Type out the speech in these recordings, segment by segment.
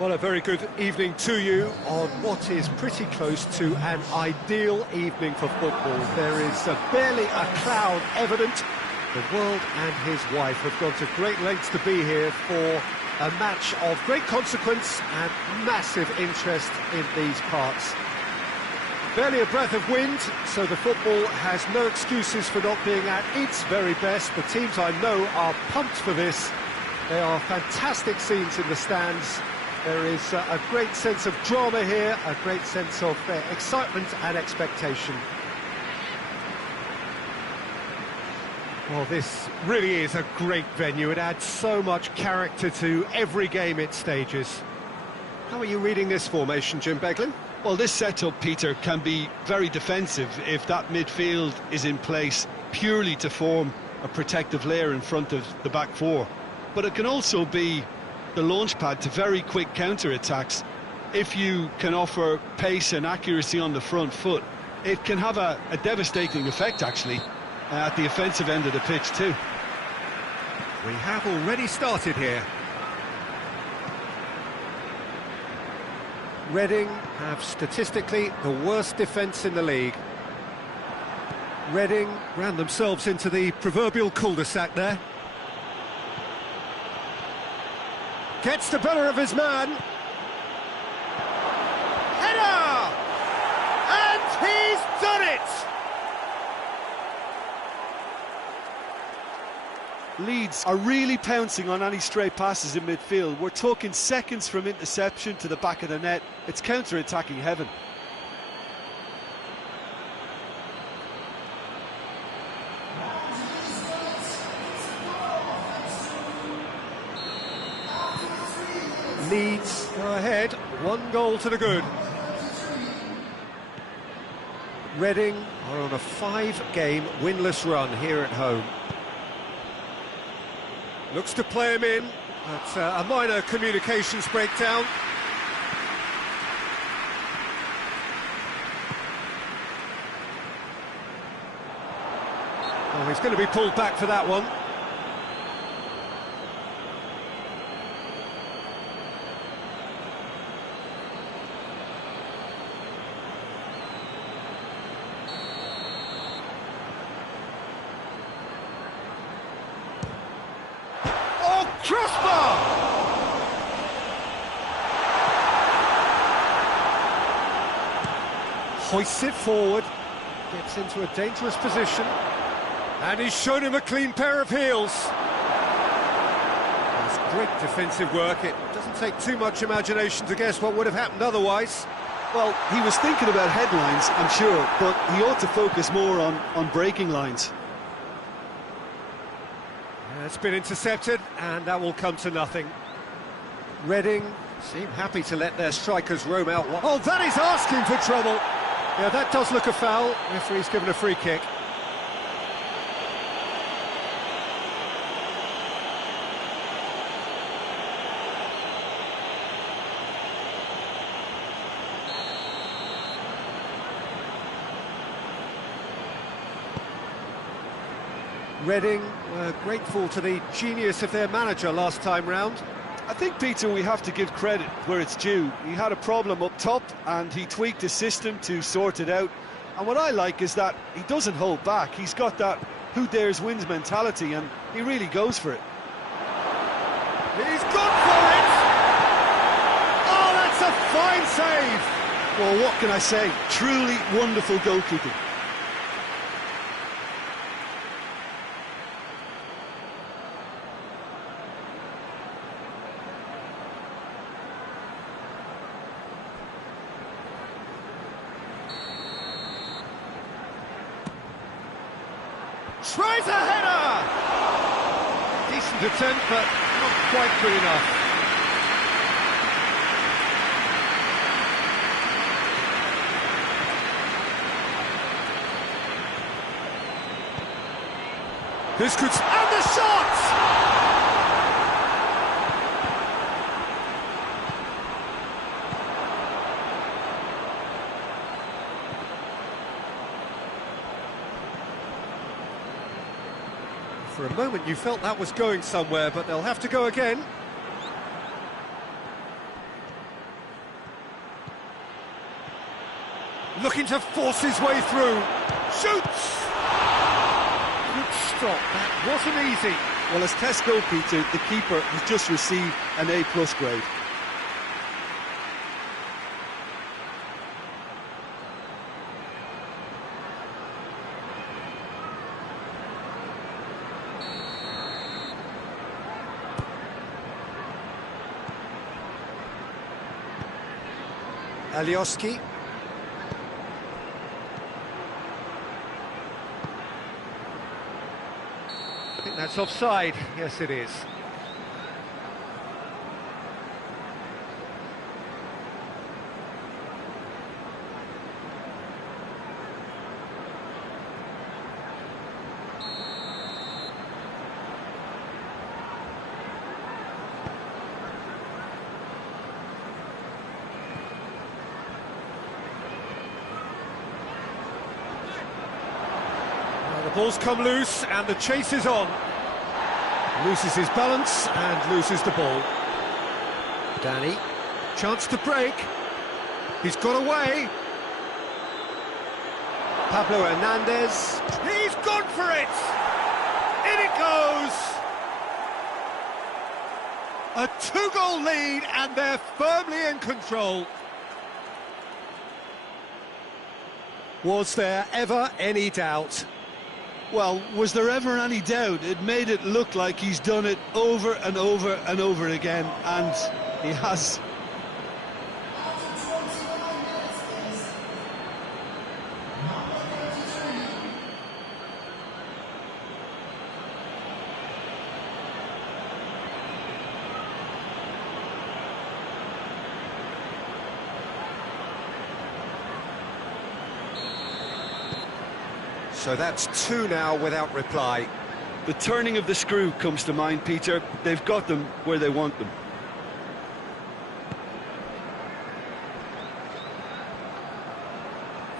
Well, a very good evening to you on what is pretty close to an ideal evening for football. There is barely a cloud evident. The world and his wife have gone to great lengths to be here for a match of great consequence and massive interest in these parts. Barely a breath of wind, so the football has no excuses for not being at its very best. The teams I know are pumped for this. There are fantastic scenes in the stands. There is a great sense of drama here, a great sense of excitement and expectation. Well, this really is a great venue. It adds so much character to every game it stages. How are you reading this formation, Jim Beglin? Well, this setup, Peter, can be very defensive if that midfield is in place purely to form a protective layer in front of the back four. But it can also be the launchpad to very quick counter-attacks. If you can offer pace and accuracy on the front foot, it can have a devastating effect, actually, at the offensive end of the pitch too. We have already started here. Reading have statistically the worst defence in the league. Reading ran themselves into the proverbial cul-de-sac there. Gets the better of his man. Header! And he's done it! Leeds are really pouncing on any stray passes in midfield. We're talking seconds from interception to the back of the net. It's counter-attacking heaven. Leeds go ahead, 1 goal to the good. Reading are on a 5-game winless run here at home. Looks to play him in, but a minor communications breakdown. Oh, he's going to be pulled back for that one. Crossbar! Hoists it forward, gets into a dangerous position, and he's shown him a clean pair of heels. That's great defensive work. It doesn't take too much imagination to guess what would have happened otherwise. Well, he was thinking about headlines, I'm sure, but he ought to focus more on breaking lines. It's been intercepted, and that will come to nothing. Reading seem happy to let their strikers roam out. Oh, that is asking for trouble. Yeah, that does look a foul. Referee's given a free kick. Reading were grateful to the genius of their manager last time round. I think, Peter, we have to give credit where it's due. He had a problem up top and he tweaked his system to sort it out. And what I like is that he doesn't hold back. He's got that who dares wins mentality and he really goes for it. He's gone for it! Oh, that's a fine save! Well, what can I say? Truly wonderful goalkeeping. Tries a header! Decent attempt, but not quite good enough. This could... And the shot! For a moment you felt that was going somewhere, but they'll have to go again. Looking to force his way through. Shoots! Good stop, that wasn't easy. Well, as tests go, Peter, the keeper has just received an A+ grade. Alioski. I think that's offside. Yes, it is. The ball's come loose and the chase is on. Loses his balance and loses the ball. Danny, chance to break. He's got away. Pablo Hernandez. He's gone for it! In it goes! A 2-goal lead and they're firmly in control. Was there ever any doubt? Well, was there ever any doubt? It made it look like he's done it over and over and over again, and he has. So that's 2 now without reply. The turning of the screw comes to mind, Peter. They've got them where they want them.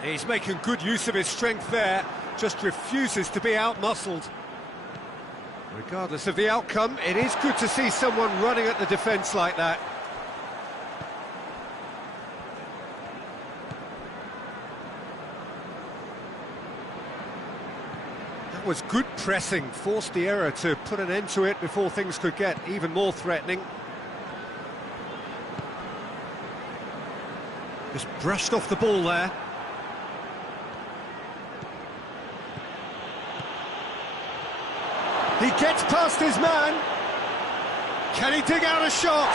He's making good use of his strength there, just refuses to be out-muscled. Regardless of the outcome, it is good to see someone running at the defence like that. That was good pressing, forced the error to put an end to it before things could get even more threatening. Just brushed off the ball there. He gets past his man. Can he dig out a shot?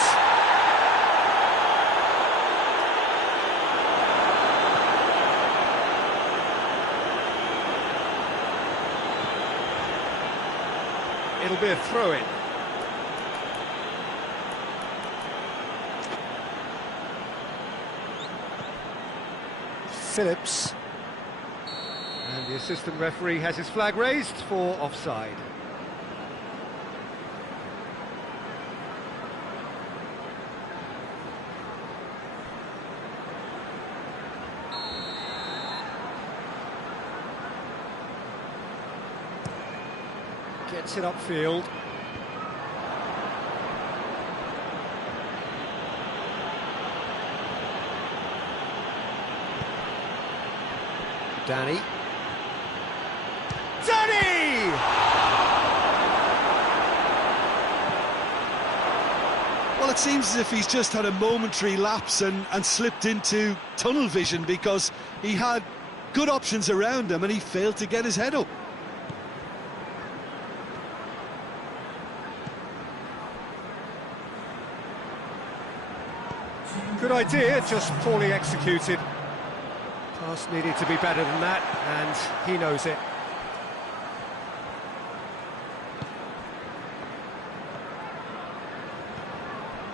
It'll be a throw-in. Phillips. And the assistant referee has his flag raised for offside. Gets it upfield. Danny. Danny! Well, it seems as if he's just had a momentary lapse and slipped into tunnel vision, because he had good options around him and he failed to get his head up. Good idea, just poorly executed. Pass needed to be better than that, and he knows it.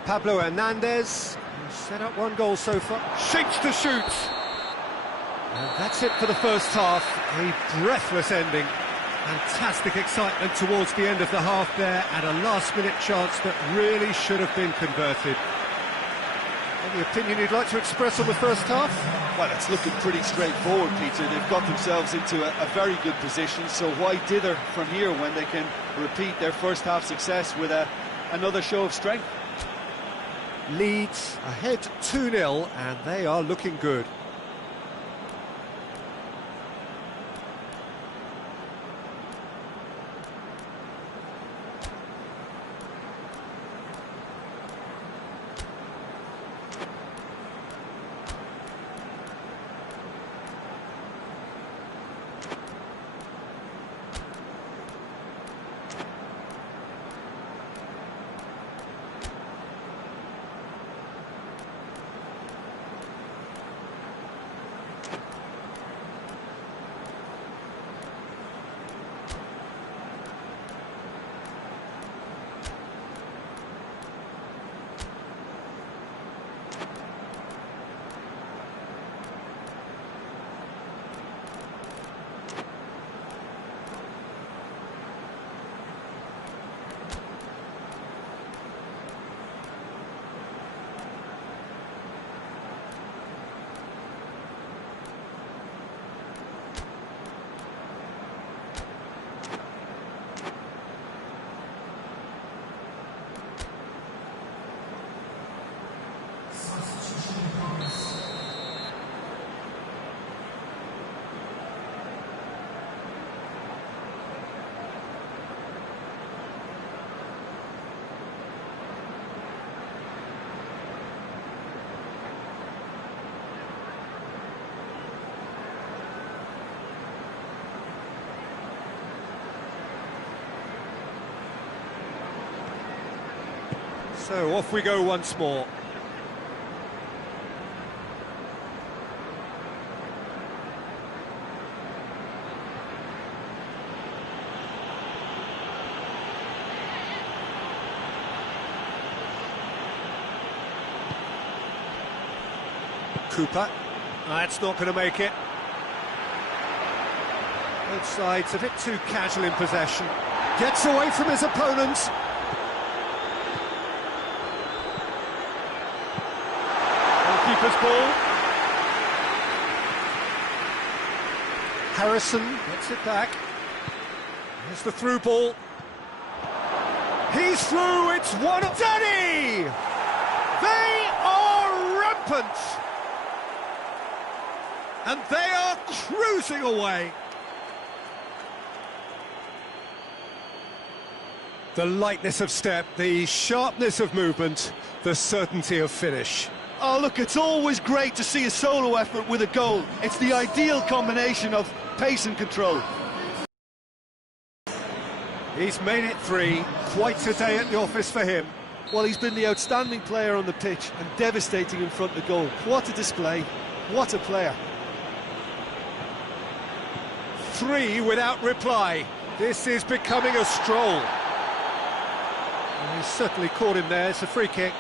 Pablo Hernandez, who's set up 1 goal so far, shapes to shoot. And that's it for the first half, a breathless ending. Fantastic excitement towards the end of the half there, and a last-minute chance that really should have been converted. Any opinion you'd like to express on the first half? Well, it's looking pretty straightforward, Peter. They've got themselves into a very good position, so why dither from here when they can repeat their first half success with another show of strength? Leeds ahead 2-0, and they are looking good. So off we go once more. Cooper. That's not going to make it. Both sides a bit too casual in possession. Gets away from his opponents. Goalkeeper's ball. Harrison gets it back. There's the through ball. He's through, it's one. Danny! They are rampant! And they are cruising away. The lightness of step, the sharpness of movement, the certainty of finish. Oh, look, it's always great to see a solo effort with a goal. It's the ideal combination of pace and control. He's made it 3. Quite a day at the office for him. Well, he's been the outstanding player on the pitch and devastating in front of goal. What a display. What a player. 3 without reply. This is becoming a stroll. And he's certainly caught him there. It's a free kick.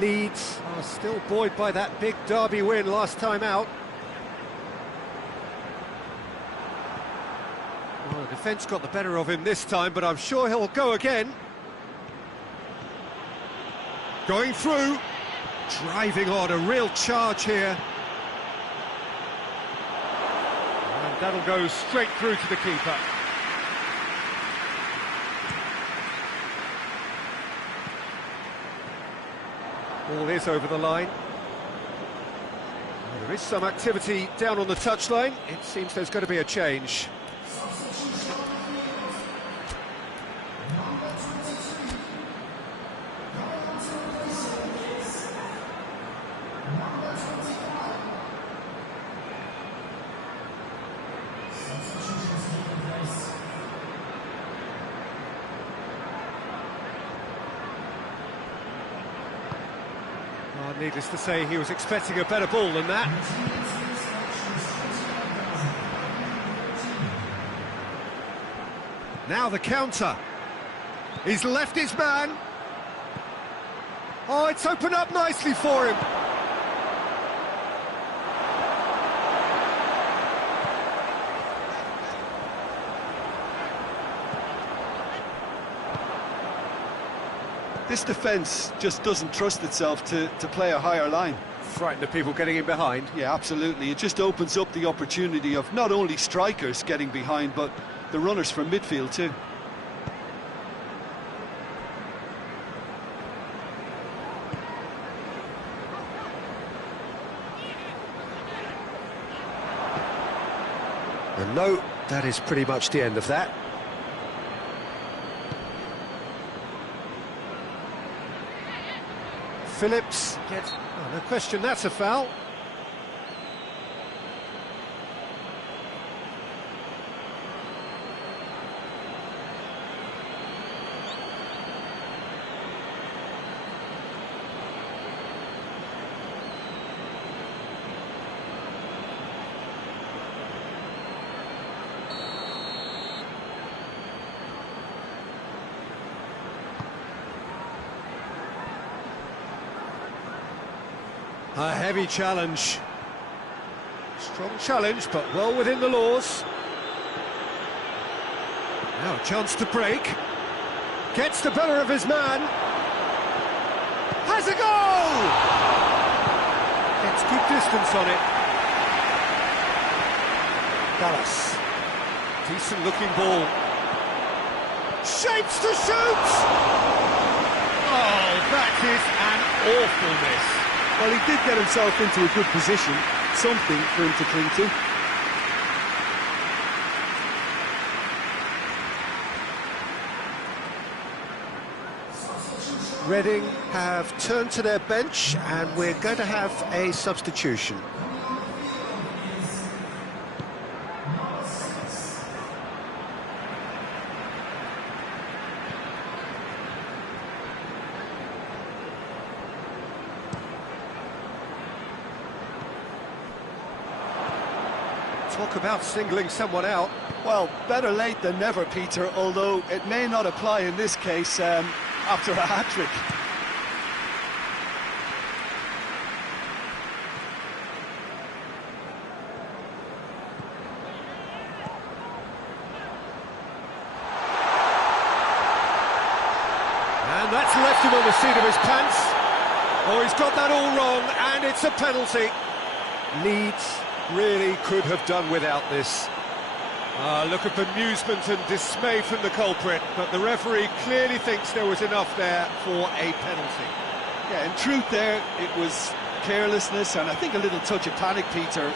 Leeds are still buoyed by that big derby win last time out. Well, the defence got the better of him this time, but I'm sure he'll go again. Going through, driving on, a real charge here. And that'll go straight through to the keeper. Ball is over the line. Well, there is some activity down on the touchline. It seems there's going to be a change. Needless to say, he was expecting a better ball than that. Now the counter. He's left his man. Oh, it's opened up nicely for him. This defence just doesn't trust itself to play a higher line. Frightened of people getting in behind. Yeah, absolutely. It just opens up the opportunity of not only strikers getting behind, but the runners from midfield too. And no, that is pretty much the end of that. Phillips gets... Oh, no question, that's a foul. A heavy challenge. Strong challenge, but well within the laws. Now a chance to break. Gets the better of his man. Has a goal! Gets good distance on it. Dallas. Decent looking ball. Shapes to shoot! Oh, that is an awful miss. Well, he did get himself into a good position, something for him to cling to. Reading have turned to their bench and we're going to have a substitution. Talk about singling someone out. Well, better late than never, Peter, although it may not apply in this case after a hat-trick. And that's left him on the seat of his pants. Oh, he's got that all wrong, and it's a penalty. Leeds really could have done without this. Look at bemusement and dismay from the culprit, but the referee clearly thinks there was enough there for a penalty. Yeah, in truth there, it was carelessness and I think a little touch of panic, Peter,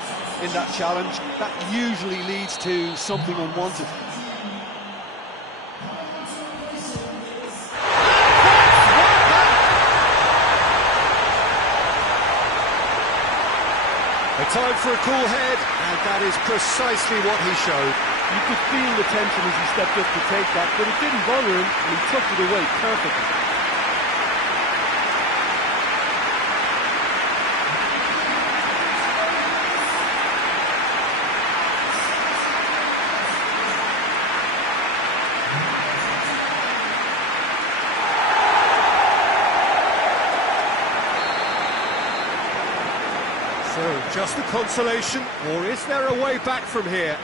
in that challenge. That usually leads to something unwanted. A time for a cool head, and that is precisely what he showed. You could feel the tension as he stepped up to take that, but it didn't bother him, and he took it away perfectly. So, just a consolation, or is there a way back from here?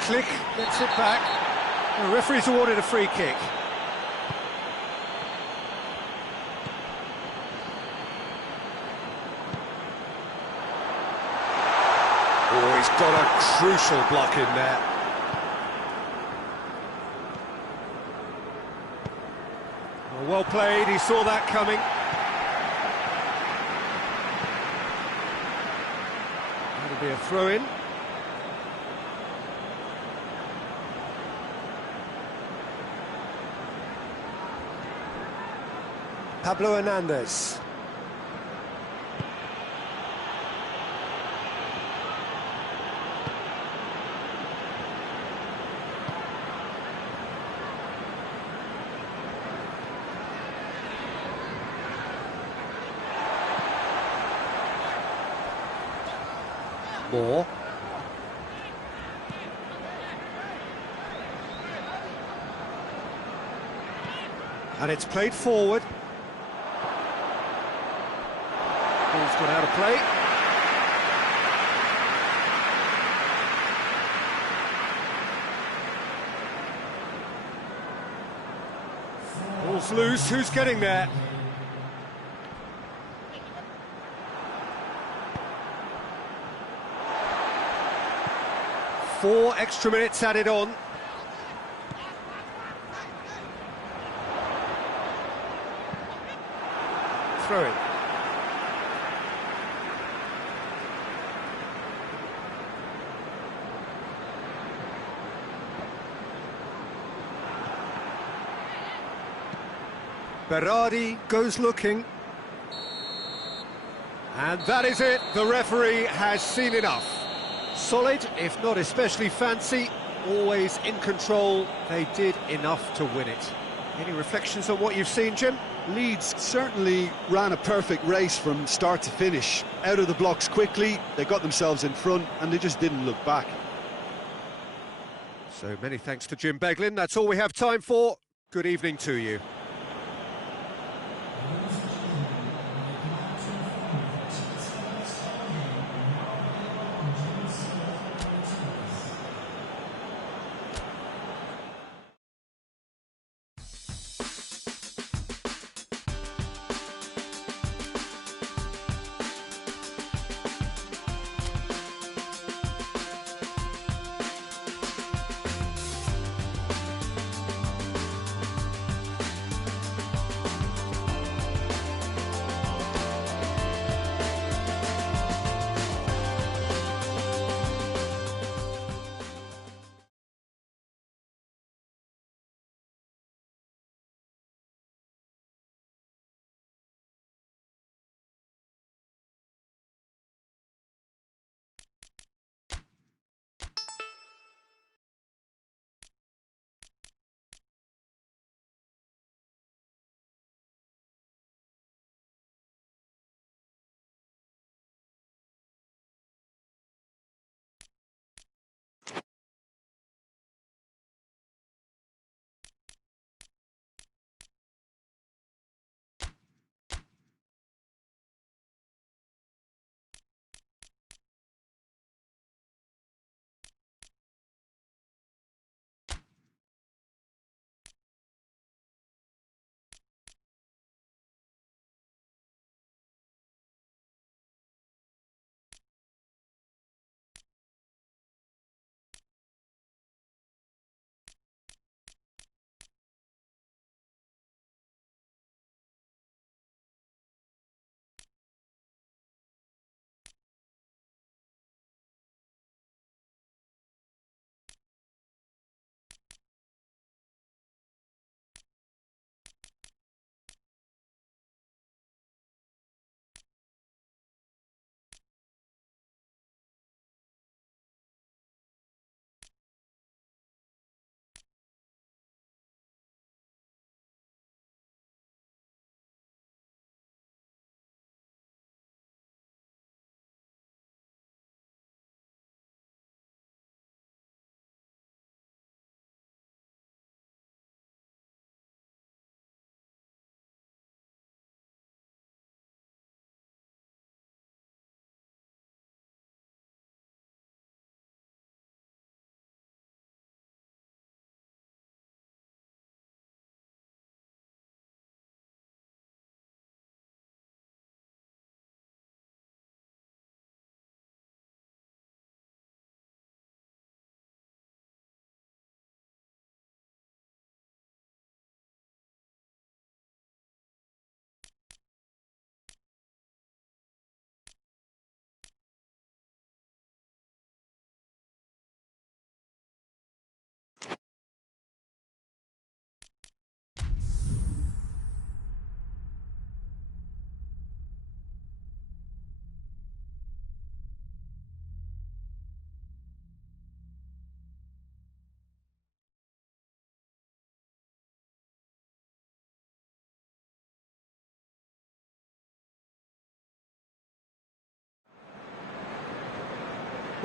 Click, gets it back. The referee's awarded a free kick. Oh, he's got a crucial block in there. Well played, he saw that coming. That'll be a throw-in. Pablo Hernandez. Moore. And it's played forward. Ball's gone out of play. Ball's loose, who's getting there? Four extra minutes added on. Throw it. Berardi goes looking. And that is it. The referee has seen enough. Solid, if not especially fancy, always in control. They did enough to win it. Any reflections on what you've seen, Jim? Leeds certainly ran a perfect race from start to finish. Out of the blocks quickly, they got themselves in front and they just didn't look back. So many thanks to Jim Beglin. That's all we have time for. Good evening to you.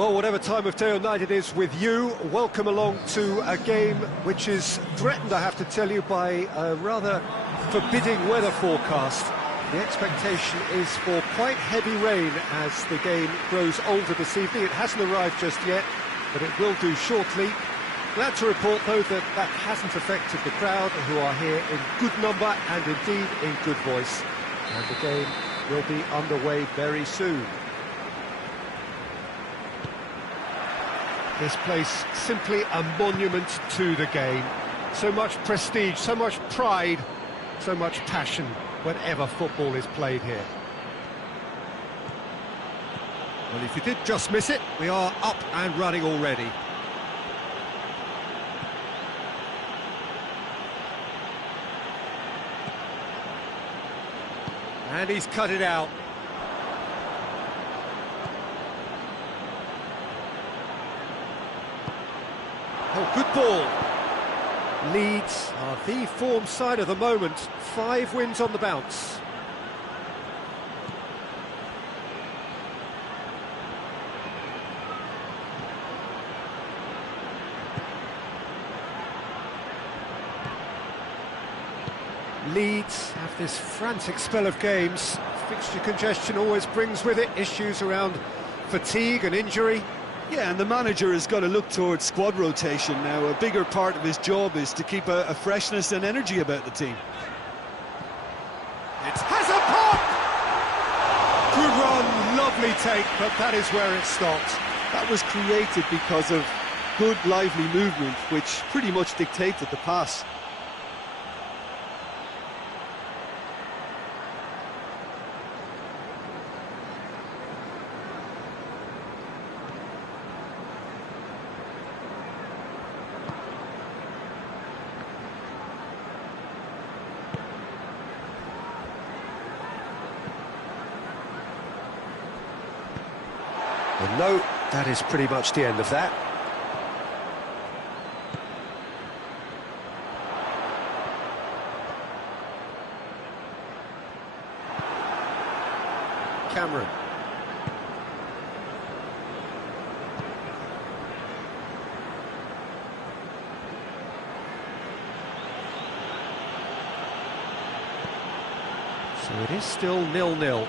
Well, whatever time of day or night it is with you, welcome along to a game which is threatened, I have to tell you, by a rather forbidding weather forecast. The expectation is for quite heavy rain as the game grows older this evening. It hasn't arrived just yet, but it will do shortly. Glad to report, though, that that hasn't affected the crowd, who are here in good number and indeed in good voice. And the game will be underway very soon. This place simply a monument to the game. So much prestige, so much pride, so much passion whenever football is played here. Well, if you did just miss it, we are up and running already. And he's cut it out. Oh, good ball. Leeds are the form side of the moment. 5 wins on the bounce. Leeds have this frantic spell of games. Fixture congestion always brings with it issues around fatigue and injury. Yeah, and the manager has got to look towards squad rotation now. A bigger part of his job is to keep a freshness and energy about the team. It has a pop! Good run, lovely take, but that is where it stopped. That was created because of good, lively movement, which pretty much dictated the pass. Well, no, that is pretty much the end of that. Cameron. So it is still 0-0.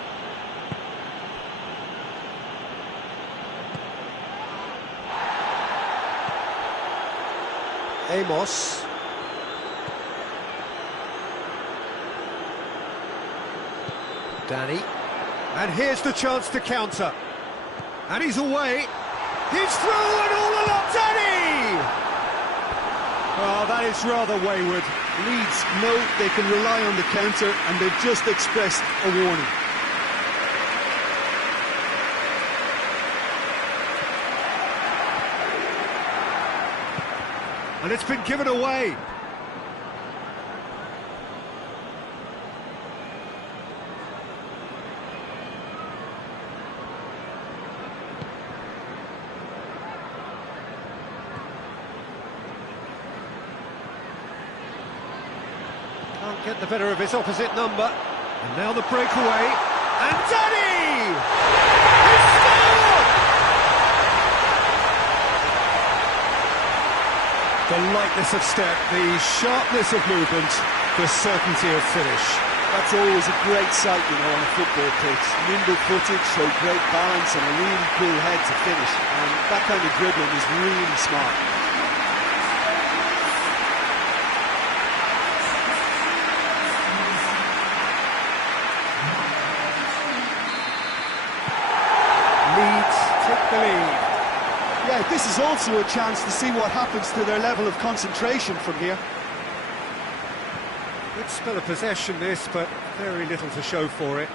Amos. Danny. And here's the chance to counter. And he's away. He's through and all along. Danny! Oh, that is rather wayward. Leeds know they can rely on the counter, and they've just expressed a warning. And it's been given away. Can't get the better of his opposite number. And now the breakaway. And Danny! He scored! The lightness of step, the sharpness of movement, the certainty of finish. That's always a great sight, you know, on a football pitch. Nimble footage, so great balance and a really cool head to finish. And that kind of dribbling is really smart. Leeds take the lead. Yeah, this is also a chance to see what happens to their level of concentration from here. Good spell of possession this, but very little to show for it.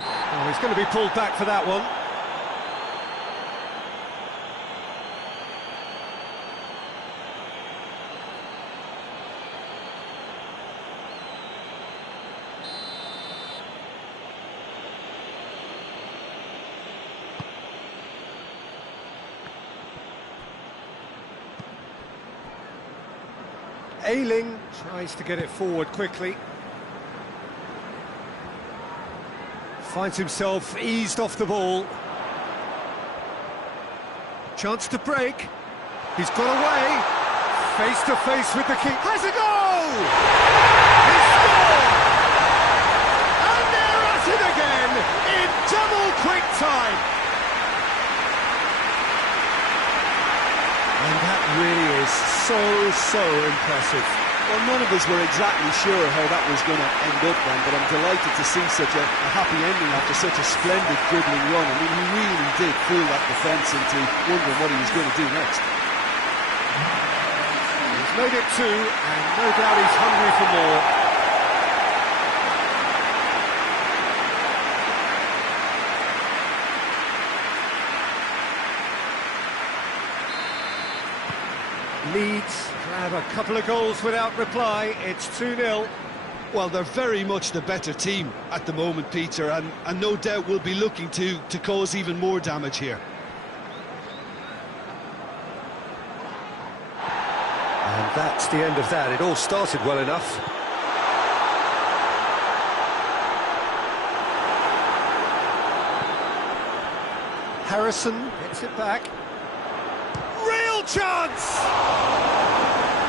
Oh, he's going to be pulled back for that one. Ayling tries to get it forward quickly. Finds himself eased off the ball. Chance to break. He's got away. Face to face with the keeper. Has a goal! He scored! And they're at it again in double quick time. And that really is so impressive. Well, none of us were exactly sure how that was going to end up then, but I'm delighted to see such a happy ending after such a splendid dribbling run. I mean, he really did fool that defence into wondering what he was going to do next. He's made it two, and no doubt he's hungry for more. Leeds grab a couple of goals without reply. It's 2-0. Well, they're very much the better team at the moment, Peter, and no doubt will be looking to cause even more damage here. And that's the end of that. It all started well enough. Harrison gets it back. Real chance!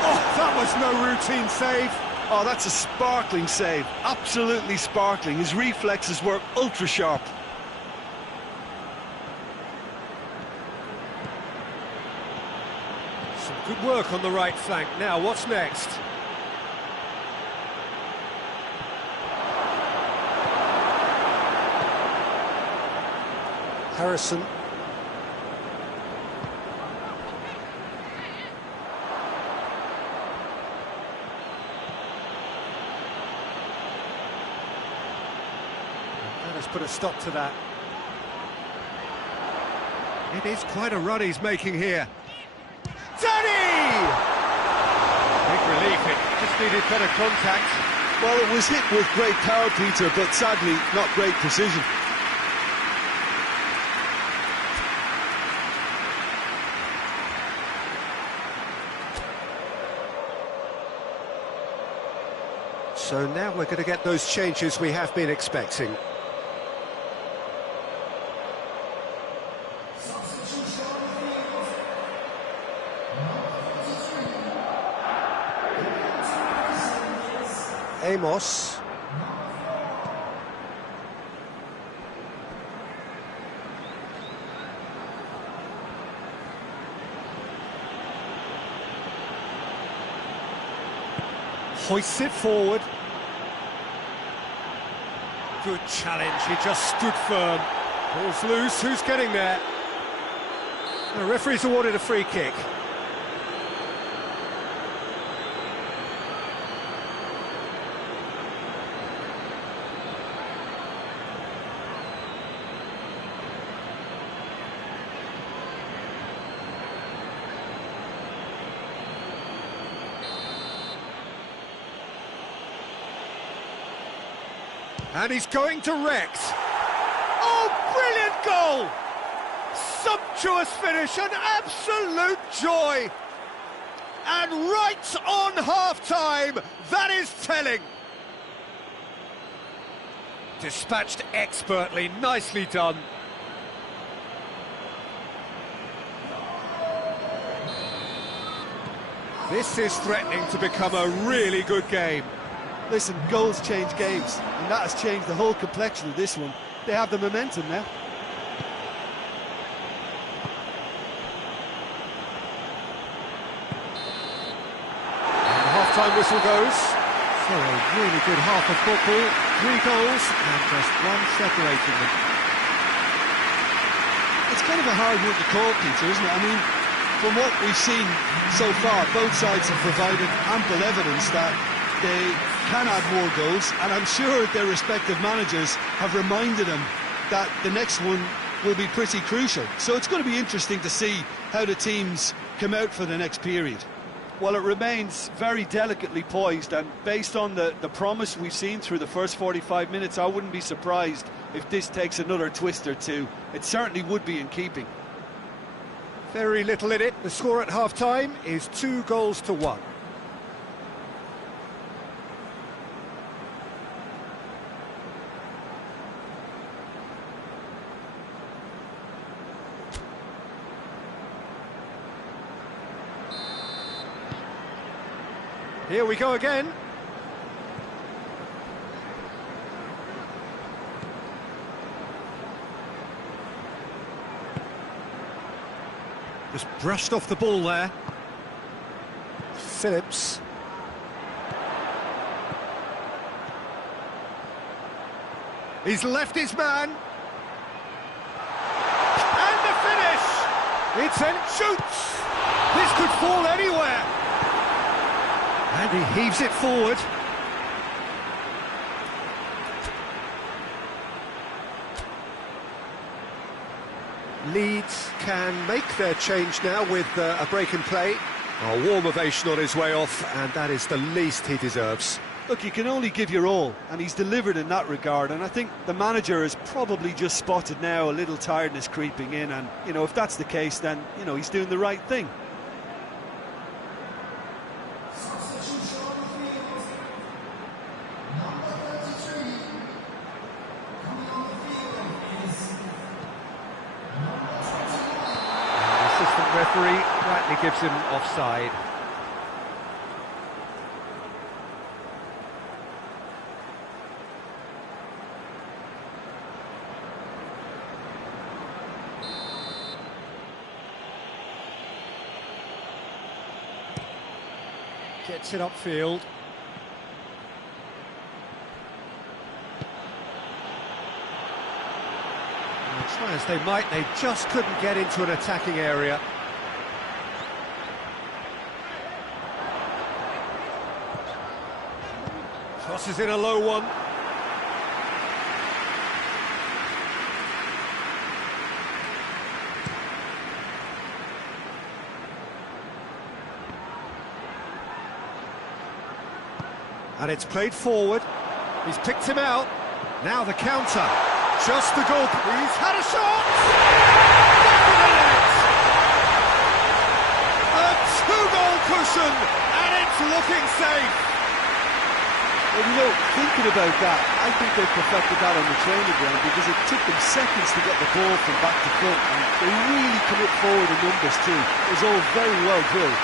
Oh, that was no routine save. Oh, that's a sparkling save. Absolutely sparkling. His reflexes were ultra sharp. Some good work on the right flank. Now, what's next? Harrison. That has put a stop to that. It is quite a run he's making here. Danny! Big relief, it just needed better contact. Well, it was hit with great power, Peter, but sadly not great precision. So now we're going to get those changes we have been expecting. Amos. Hoists it forward. Good challenge, he just stood firm. Ball's loose, who's getting there? The referee's awarded a free kick. And he's going to Rex. Oh, brilliant goal! Sumptuous finish, an absolute joy. And right on half-time, that is telling. Dispatched expertly, nicely done. This is threatening to become a really good game. Listen, goals change games, and that has changed the whole complexion of this one. They have the momentum now. And the half-time whistle goes. So a really good half of football, 3 goals, and just one separating them. It's kind of a hard one to call, Peter, isn't it? I mean, from what we've seen so far, both sides have provided ample evidence that they can add more goals, and I'm sure their respective managers have reminded them that the next one will be pretty crucial. So it's going to be interesting to see how the teams come out for the next period. Well, it remains very delicately poised, and based on the promise we've seen through the first 45 minutes, I wouldn't be surprised if this takes another twist or two. It certainly would be in keeping. Very little in it. The score at half-time is 2-1. Here we go again. Just brushed off the ball there. Phillips. He's left his man. And the finish! It's in, shoots! This could fall anywhere. And he heaves it forward. Leeds can make their change now with a break in play. A warm ovation on his way off, and that is the least he deserves. Look, you can only give your all, and he's delivered in that regard, and I think the manager has probably just spotted now a little tiredness creeping in, and, you know, if that's the case, then, you know, he's doing the right thing. The assistant referee rightly gives him offside. Gets it upfield. Try as they might, they just couldn't get into an attacking area. Crosses in a low one. And it's played forward. He's picked him out. Now the counter. Just the goal. He's had a shot! Back of the net! A two-goal cushion, and it's looking safe. Well, you know, thinking about that, I think they perfected that on the training ground because it took them seconds to get the ball from back to front, and they really commit forward in numbers too. It was all very well drilled.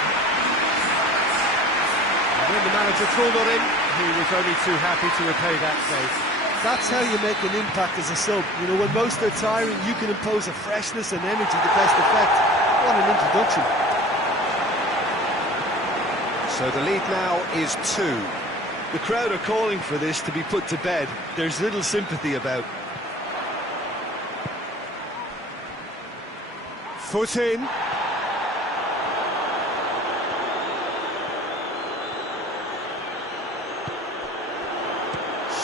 When the manager called on him, he was only too happy to repay that save. That's how you make an impact as a sub. You know, when most are tiring, you can impose a freshness and energy to best effect. What an introduction. So the lead now is 2. The crowd are calling for this to be put to bed. There's little sympathy about. Foot in.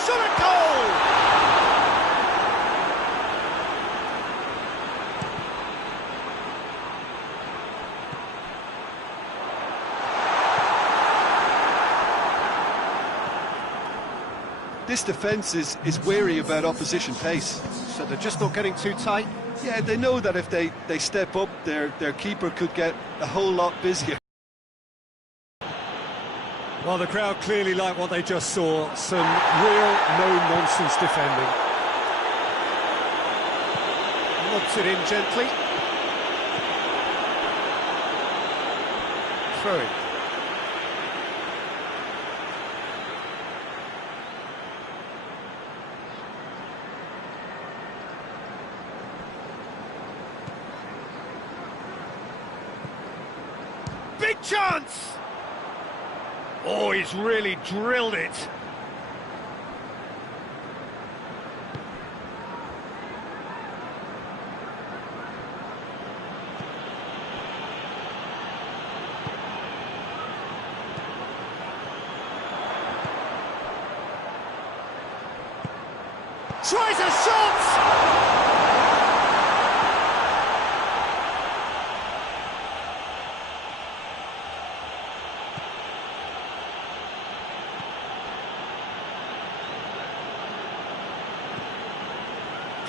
Shot a goal! This defence is wary about opposition pace. So they're just not getting too tight. Yeah, they know that if they step up, their keeper could get a whole lot busier. Well, the crowd clearly like what they just saw. Some real no-nonsense defending. Lobs it in gently. Throw it. Big chance! Oh, he's really drilled it. Tries a shot!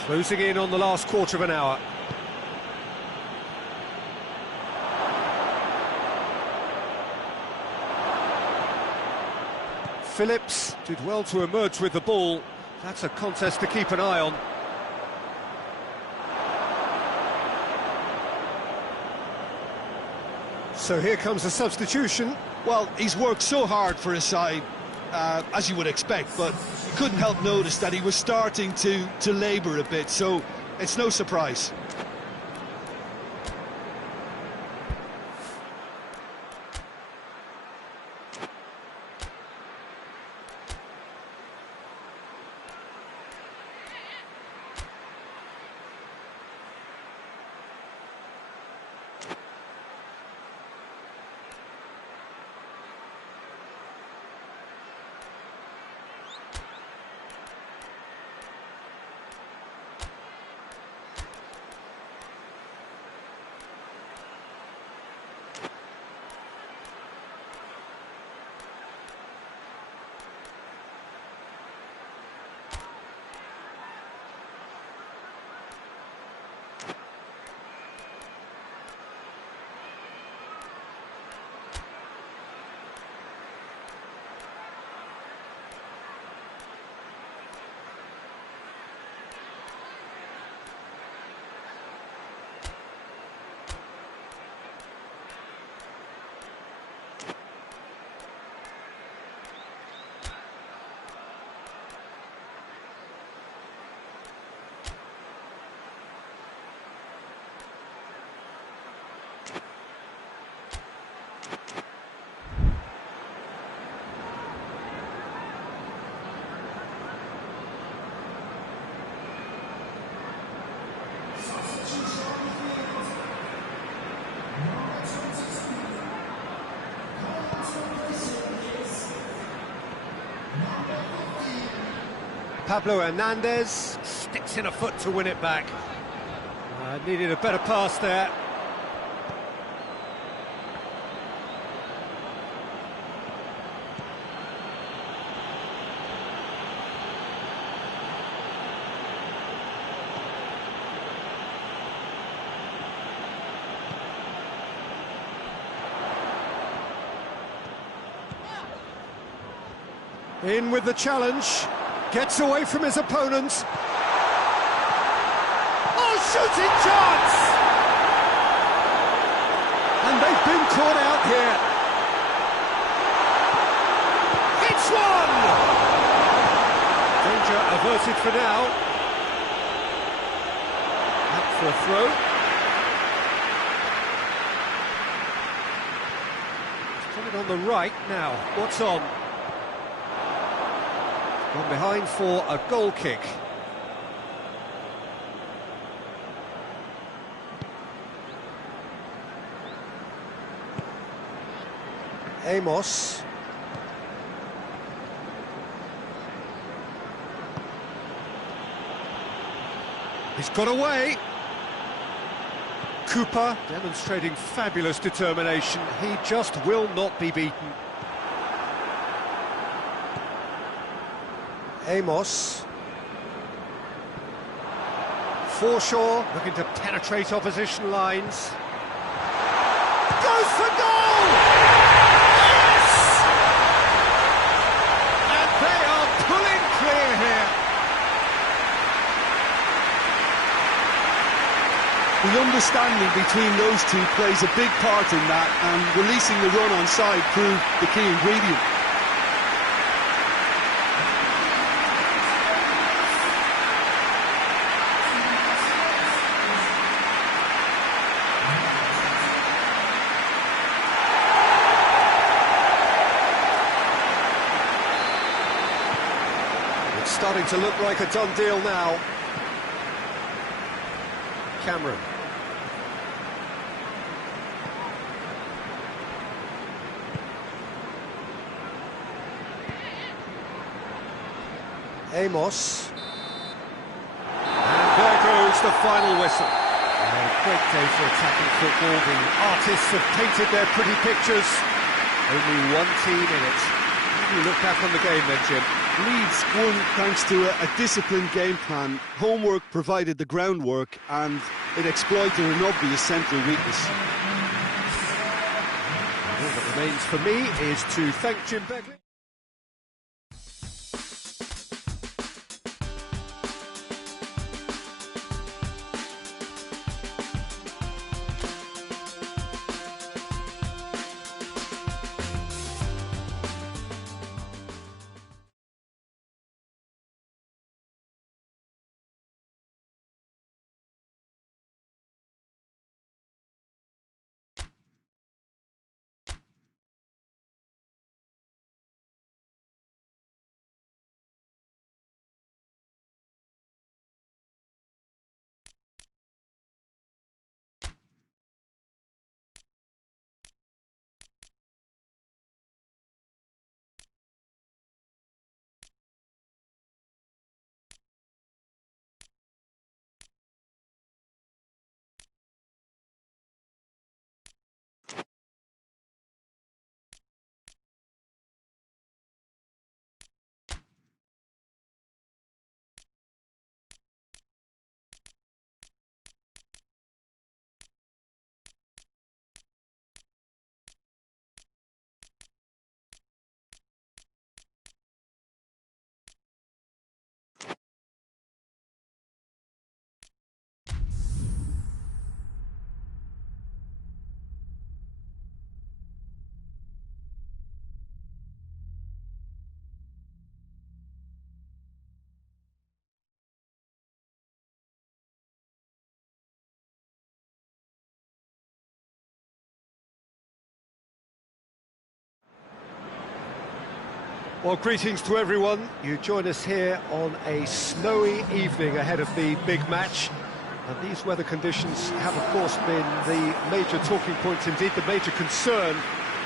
Closing in on the last quarter of an hour. Phillips did well to emerge with the ball. That's a contest to keep an eye on. So here comes a substitution. Well, he's worked so hard for his side, as you would expect, but you couldn't help notice that he was starting to labour a bit, so it's no surprise. Pablo Hernandez sticks in a foot to win it back. Needed a better pass there. In with the challenge. Gets away from his opponent. Oh, shooting chance! And they've been caught out here. It's one! Danger averted for now. Up for a throw. He's put it on the right now. What's on? Gone behind for a goal kick. Amos. He's got away. Cooper demonstrating fabulous determination. He just will not be beaten. Amos. Forshaw looking to penetrate opposition lines. Goes for goal! Yes! And they are pulling clear here. The understanding between those two plays a big part in that, and releasing the run on side proved the key ingredient. Starting to look like a done deal now. Cameron. Amos. And there goes the final whistle. A great day for attacking football. The artists have painted their pretty pictures. Only one team in it. How do you look back on the game then, Jim? Leeds won thanks to a disciplined game plan. Homework provided the groundwork, and it exploited an obvious central weakness. All that remains for me is to thank Jim Begley. Well, greetings to everyone. You join us here on a snowy evening ahead of the big match. And these weather conditions have, of course, been the major talking points, indeed the major concern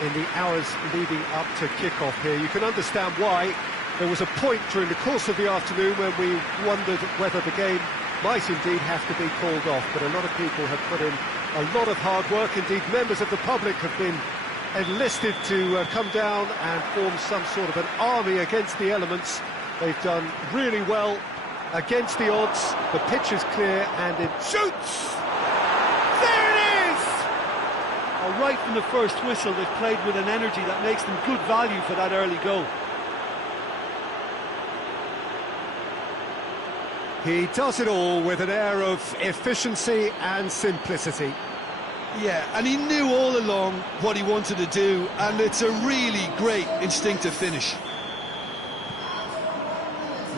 in the hours leading up to kick-off here. You can understand why. There was a point during the course of the afternoon when we wondered whether the game might indeed have to be called off, but a lot of people have put in a lot of hard work. Indeed, members of the public have been enlisted to come down and form some sort of an army against the elements. They've done really well against the odds. The pitch is clear and it shoots! There it is! Right from the first whistle, they've played with an energy that makes them good value for that early goal. He does it all with an air of efficiency and simplicity. Yeah, and he knew all along what he wanted to do, and it's a really great instinctive finish.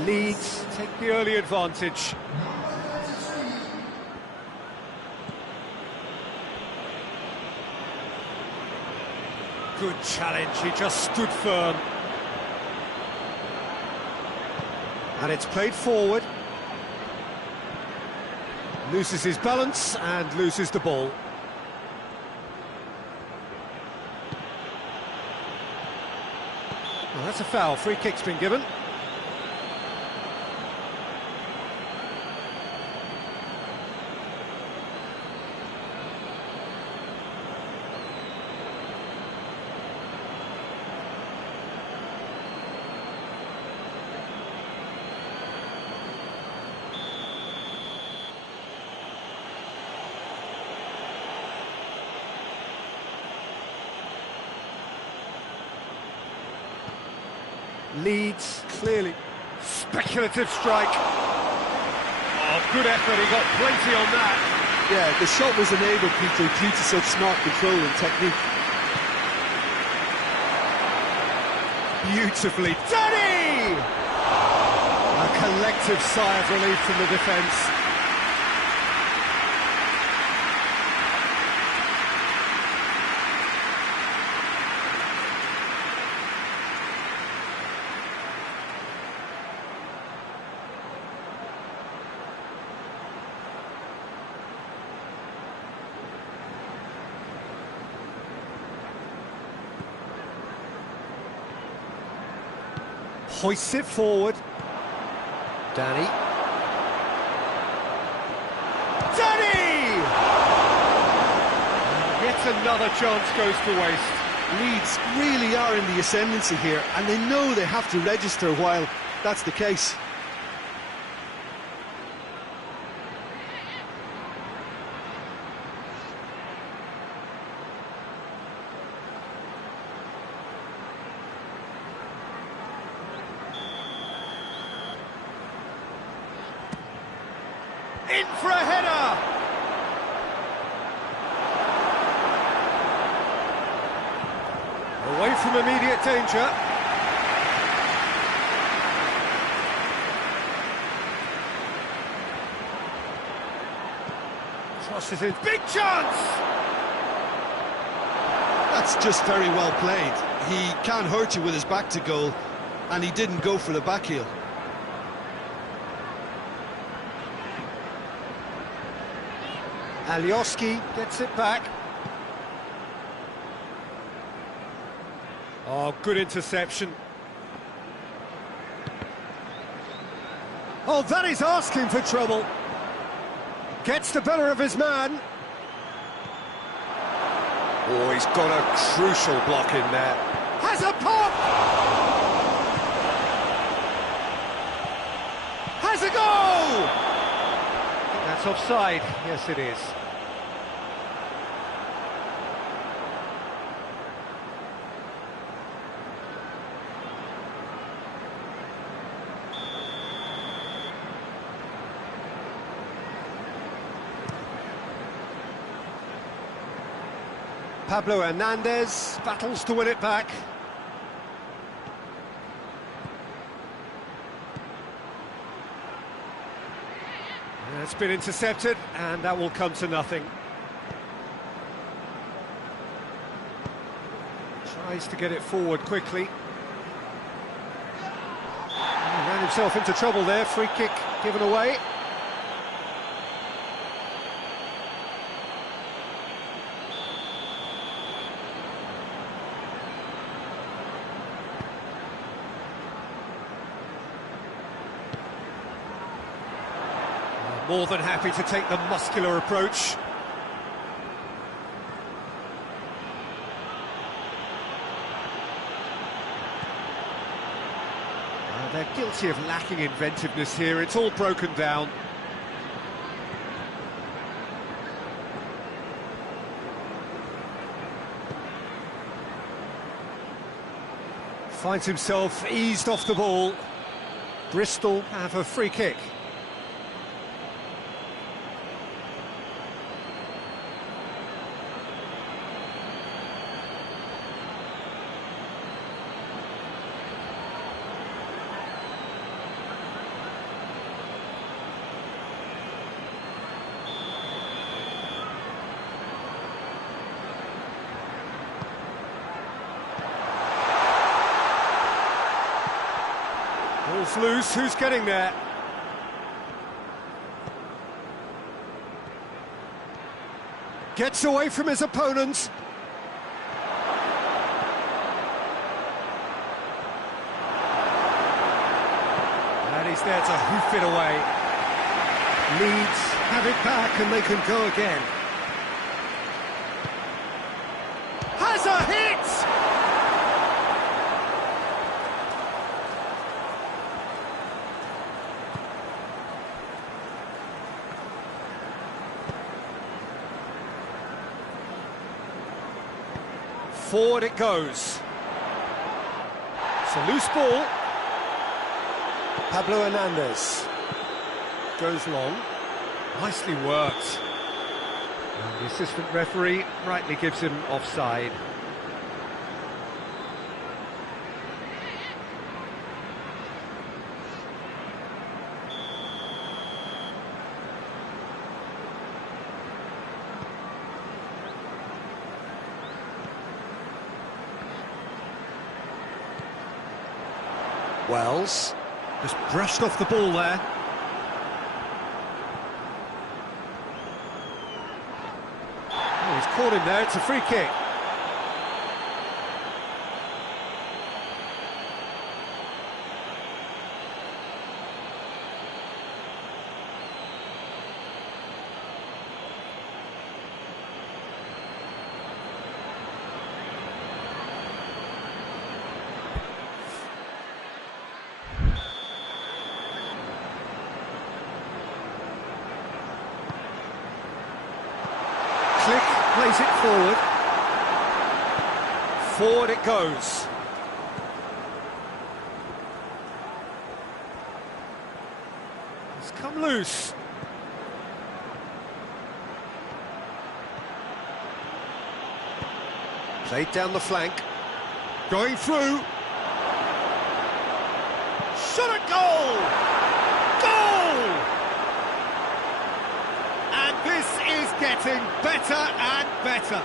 Leeds take the early advantage. Good challenge, he just stood firm. And it's played forward. Loses his balance and loses the ball. Well, that's a foul. Free kick's been given. Leeds, clearly. Speculative strike. Oh, good effort, he got plenty on that. Yeah, the shot was enabled, Peter, due to such smart control and technique. Beautifully done! A collective sigh of relief from the defence. Hoists it forward. Danny. Yet another chance goes to waste. Leeds really are in the ascendancy here, and they know they have to register while that's the case. In for a header! Away from immediate danger. Crosses in, big chance! That's just very well played. He can't hurt you with his back to goal, and he didn't go for the back heel. Alioski gets it back. Oh, good interception. Oh, that is asking for trouble. Gets the better of his man. Oh, he's got a crucial block in there. Has a pop! Has a goal! I think that's offside. Yes, it is. Pablo Hernandez battles to win it back. It's been intercepted, and that will come to nothing. Tries to get it forward quickly. himself into trouble there. Free kick given away. More than happy to take the muscular approach. They're guilty of lacking inventiveness here. It's all broken down. Finds himself eased off the ball. Bristol have a free kick. Ball's loose, who's getting there? Gets away from his opponent. And he's there to hoof it away. Leeds have it back and they can go again. Has a hit! Forward it goes. It's a loose ball. Pablo Hernandez goes long. Nicely worked. And the assistant referee rightly gives him offside. Wells just brushed off the ball there. Oh, he's caught him there, it's a free kick. Click, plays it forward. Forward it goes. It's come loose. Played down the flank. Going through. Shot at goal! Goal! And this is getting better and better.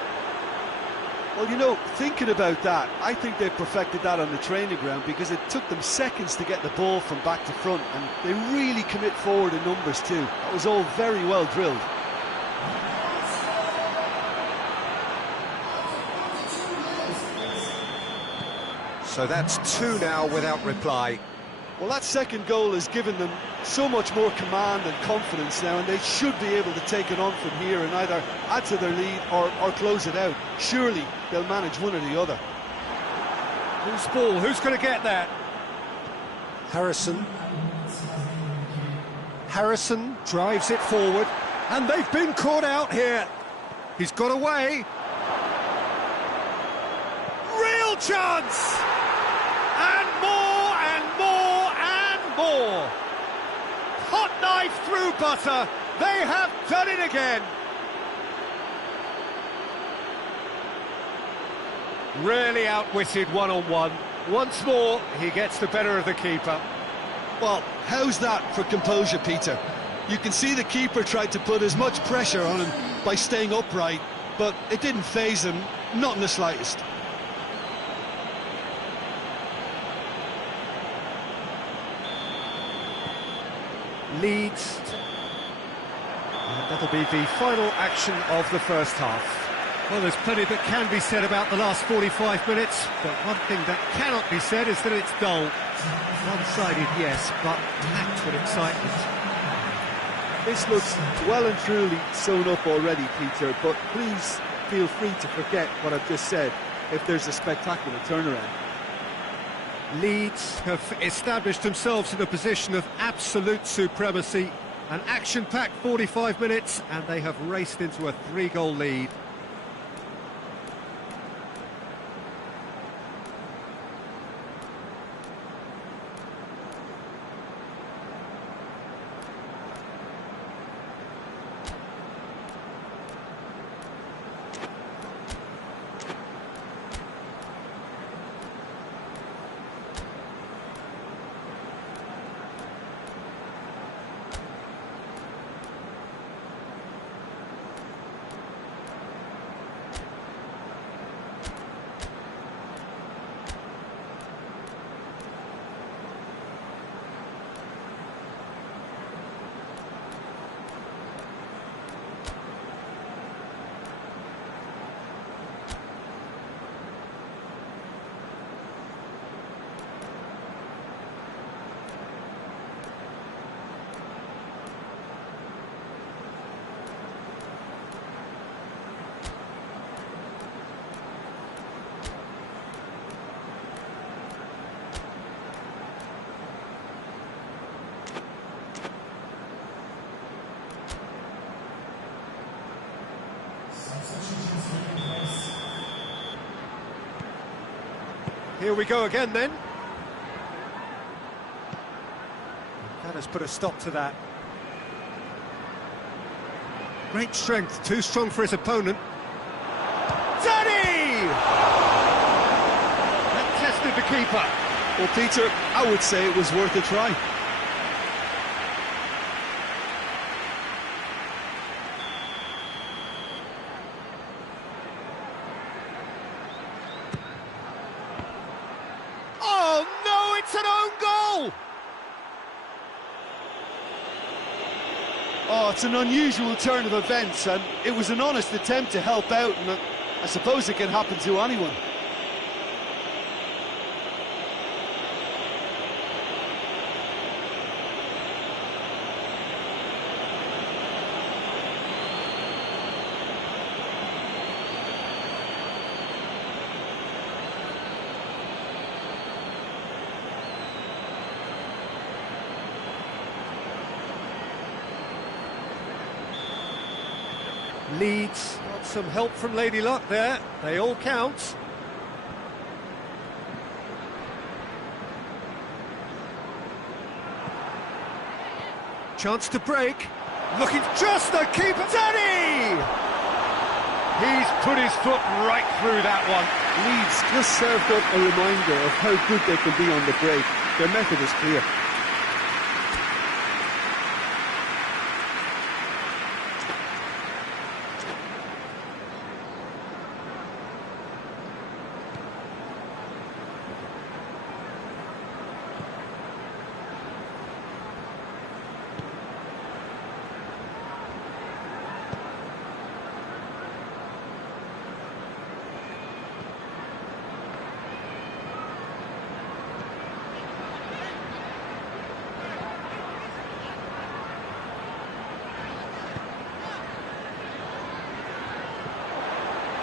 Well, you know, thinking about that, I think they perfected that on the training ground because it took them seconds to get the ball from back to front, and they really commit forward in numbers too. That was all very well drilled. So that's two now without reply. Well, that second goal has given them so much more command and confidence now, and they should be able to take it on from here and either add to their lead or close it out. Surely they'll manage one or the other. Who's ball? Who's going to get that? Harrison. Harrison drives it forward, and they've been caught out here. He's got away. Real chance! And more and more and more. Hot knife through butter. They have done it again. Really outwitted one-on-one. Once more, he gets the better of the keeper. Well, how's that for composure, Peter? You can see the keeper tried to put as much pressure on him by staying upright, but it didn't faze him, not in the slightest. Leeds. And that'll be the final action of the first half. Well, there's plenty that can be said about the last 45 minutes, but one thing that cannot be said is that it's dull. One-sided, yes, but packed with excitement. This looks well and truly sewn up already, Peter, but please feel free to forget what I've just said if there's a spectacular turnaround. Leeds have established themselves in a position of absolute supremacy. An action-packed 45 minutes, and they have raced into a 3-goal lead. Here we go again then. That has put a stop to that. Great strength, too strong for his opponent. Danny! That tested the keeper. Well, Peter, I would say it was worth a try. Oh no, it's an own goal! Oh, it's an unusual turn of events, and it was an honest attempt to help out, and I suppose it can happen to anyone. Leeds got some help from Lady Luck there. They all count. Chance to break. Looking just the keeper. Danny! He's put his foot right through that one. Leeds just served up a reminder of how good they can be on the break. Their method is clear.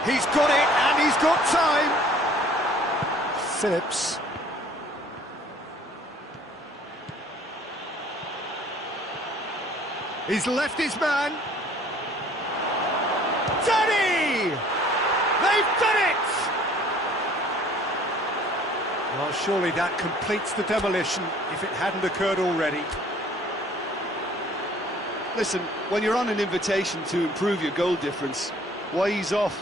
He's got it, and he's got time. Phillips. He's left his man. Danny! They've done it! Well, surely that completes the demolition if it hadn't occurred already. Listen, when you're on an invitation to improve your goal difference, why ease off?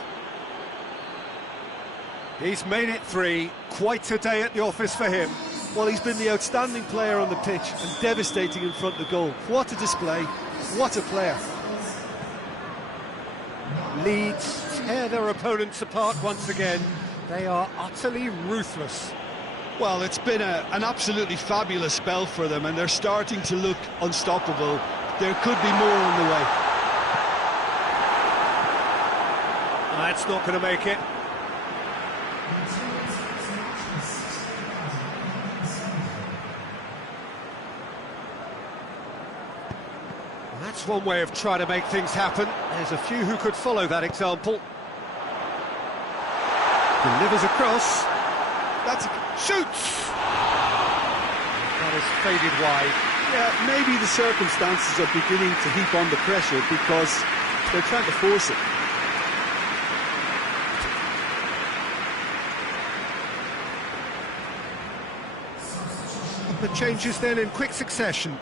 He's made it 3. Quite a day at the office for him. Well, he's been the outstanding player on the pitch and devastating in front of goal. What a display. What a player. Leeds tear their opponents apart once again. They are utterly ruthless. Well, it's been an absolutely fabulous spell for them, and they're starting to look unstoppable. There could be more on the way. That's not going to make it. That's one way of trying to make things happen. There's a few who could follow that example. Delivers across. Shoots! That is faded wide. Yeah, maybe the circumstances are beginning to heap on the pressure because they're trying to force it. The changes then in quick succession.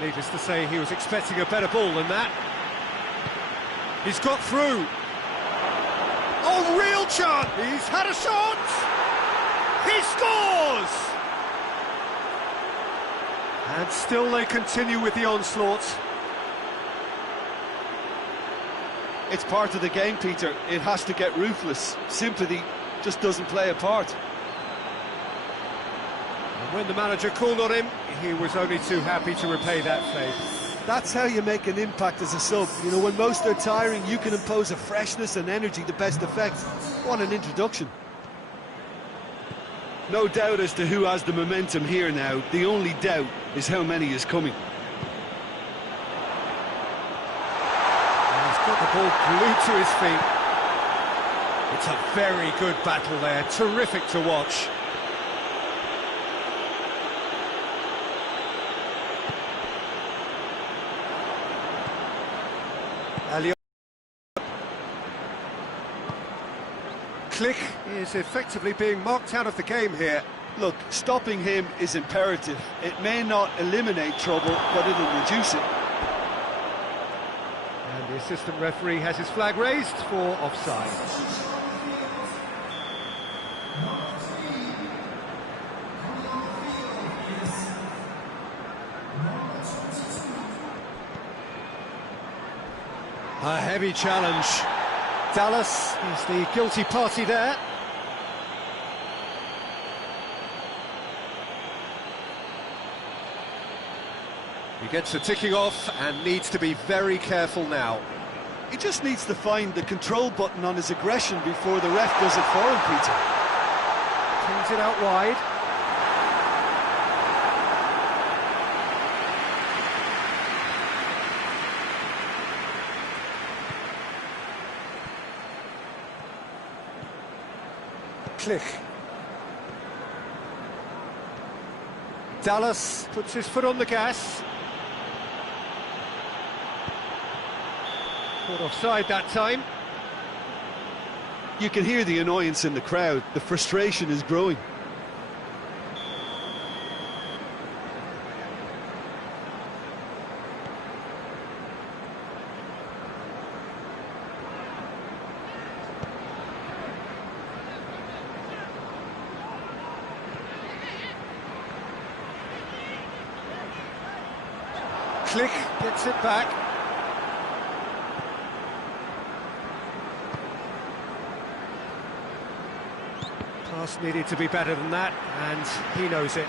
Needless to say, he was expecting a better ball than that. He's got through. Oh, real chance! He's had a shot! He scores! And still they continue with the onslaught. It's part of the game, Peter. It has to get ruthless. Sympathy just doesn't play a part. And when the manager called on him, he was only too happy to repay that favour. That's how you make an impact as a sub. You know, when most are tiring, you can impose a freshness and energy to best effect. What an introduction. No doubt as to who has the momentum here now. The only doubt is how many is coming. And he's got the ball glued to his feet. It's a very good battle there. Terrific to watch. Click is effectively being marked out of the game here. Look, stopping him is imperative. It may not eliminate trouble, but it'll reduce it. And the assistant referee has his flag raised for offside. A heavy challenge. Dallas is the guilty party there. He gets the ticking off and needs to be very careful now. He just needs to find the control button on his aggression before the ref does it for him, Peter. Turns it out wide. Click. Dallas puts his foot on the gas. Caught offside that time. You can hear the annoyance in the crowd. The frustration is growing. Click gets it back. Pass needed to be better than that, and he knows it.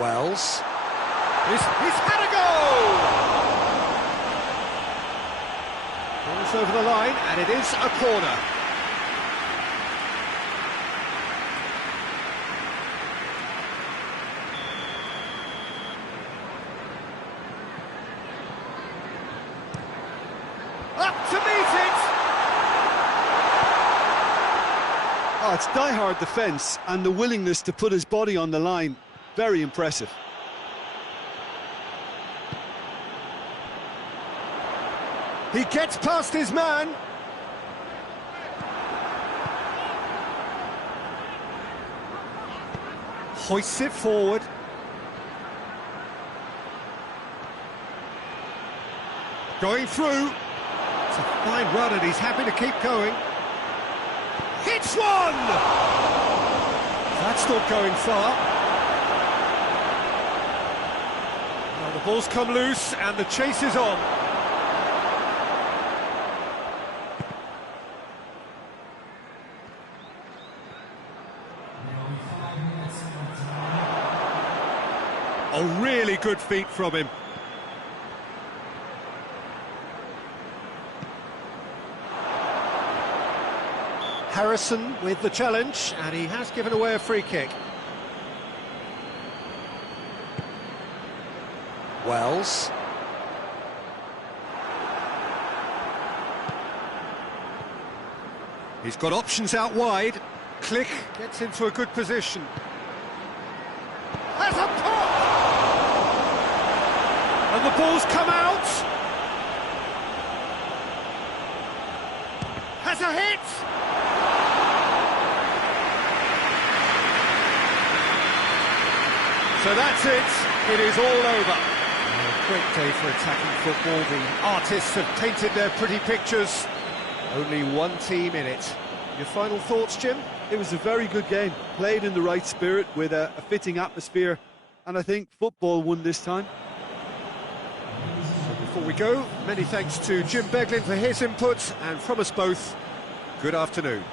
Wells. He's had a goal! Ball's over the line, and it is a corner. Up to meet it! Oh, it's die-hard defence and the willingness to put his body on the line. Very impressive. He gets past his man. Hoists it forward. Going through. It's a fine run and he's happy to keep going. Hits one! That's not going far. Well, the ball's come loose and the chase is on. A really good feat from him. Harrison with the challenge, and he has given away a free kick. Wells. He's got options out wide. Click gets into a good position. Has a pop! And the ball's come out. Has a hit! So that's it. It is all over. A great day for attacking football. The artists have painted their pretty pictures. Only one team in it. Your final thoughts, Jim? It was a very good game, played in the right spirit with a fitting atmosphere, and I think football won this time. So before we go, many thanks to Jim Beglin for his input, and from us both, good afternoon.